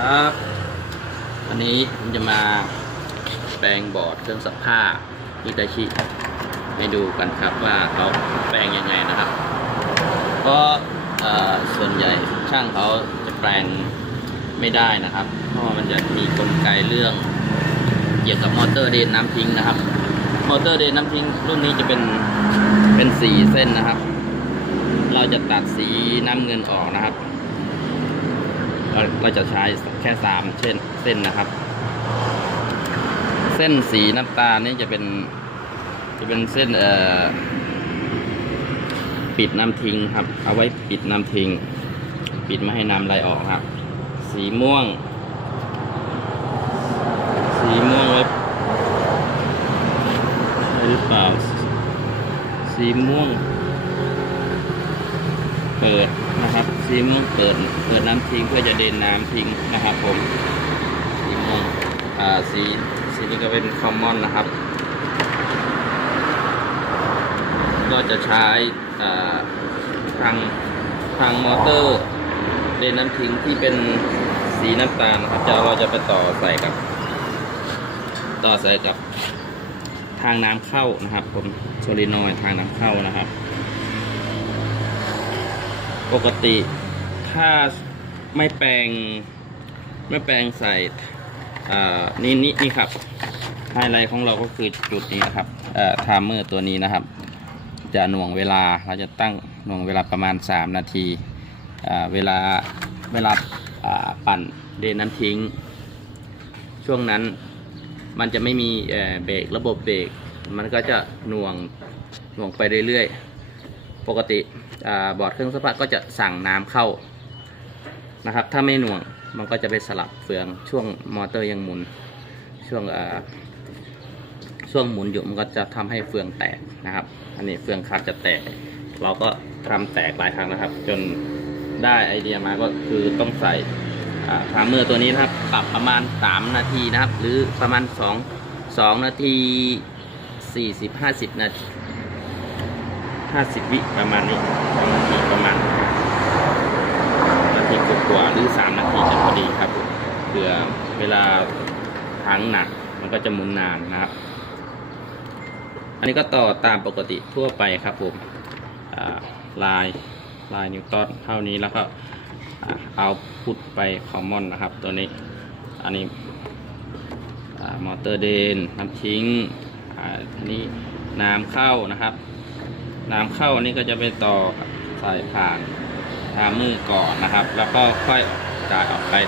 ครับวันนี้ผมจะมาแปลงบอร์ดเครื่องซักผ้าฮิตาชิให้ดูกันครับว่าเขาแปลงยังไงนะครับ เพราะส่วนใหญ่ช่างเขาจะแปลงไม่ได้นะครับ เพราะมันจะมีกลไกเรื่องเกี่ยวกับมอเตอร์เดนน้ำทิ้งนะครับ มอเตอร์เดนน้ำทิ้งรุ่นนี้จะเป็นเป็นสีเส้นนะครับ เราจะตัดสีน้ำเงินออกนะครับ เราจะใช้แค่สามเช่นเส้นนะครับ เส้นสีน้ำตาลนี่จะเป็น จะเป็นเส้นเอ่อปิดน้ำทิ้งครับ เอาไว้ปิดน้ำทิ้ง ปิดไม่ให้น้ำไหลออกครับ สีม่วง สีม่วงไว้หรือเปล่า สีม่วง เปิด สีม่วงเปิดเปิดน้ำทิ้งเพื่อจะเดินน้ำทิ้งนะครับ ผมสีม่วงอ่าสีสีนี้ก็เป็นคอมมอนนะครับ ก็จะใช้อ่าทางทางมอเตอร์เดินน้ำทิ้งที่เป็นสีน้ำตาลนะครับจะเราจะไปต่อใส่กับ ต่อใส่กับทางน้ำเข้านะครับ ผมโซลินอยทางน้ำเข้านะครับ ปกติ ถ้าไม่แปลงไม่แปลงใส่นี่นี่นี่ครับไฮไลท์ของเราก็คือจุดนี้นะครับเอ่อไทม์เมอร์ตัวนี้นะครับ จะหน่วงเวลาเราจะตั้งหน่วงเวลาประมาณ 3 นาทีเวลาเวลาปั่นเดนน้ำทิ้ง ช่วงนั้นมันจะไม่มีเบรกระบบเบรกมันก็จะหน่วงหน่วงไปเรื่อยๆ ปกติอบอร์ดเครื่องซักผ้าก็จะสั่งน้ำเข้า นะครับ ถ้าไม่หน่วงมันก็จะไปสลับเฟืองช่วงมอเตอร์ยังหมุน ช่วงช่วงหมุนอยู่มันก็จะทำให้เฟืองแตกนะครับ อันนี้เฟืองคาดจะแตก เราก็ทำแตกหลายครั้งนะครับ จนได้ไอเดียมาก็คือต้องใส่ทามเมอร์ตัวนี้นะครับ ปรับประมาณ 3 นาทีนะครับ หรือประมาณ 2 2 นาที 40 50 นาที 50 วิประมาณนี้2นาทีประมาณ นาทีกว่าๆหรือ 3 นาทีจะพอดีครับ เผื่อเวลาทั้งหนักมันก็จะหมุนนานนะครับ อันนี้ก็ต่อตามปกติทั่วไปครับผมลายลายนิวตันเท่านี้แล้วก็เอาพุทไปคอมมอนนะครับ ตัวนี้อันนี้มอเตอร์เดนน้ำทิ้งอันนี้น้ำเข้านะครับ น้ำเข้านี่ก็จะไปต่อสายผ่านทามือก่อนนะครับ แล้วก็ค่อยจ่ายออกไป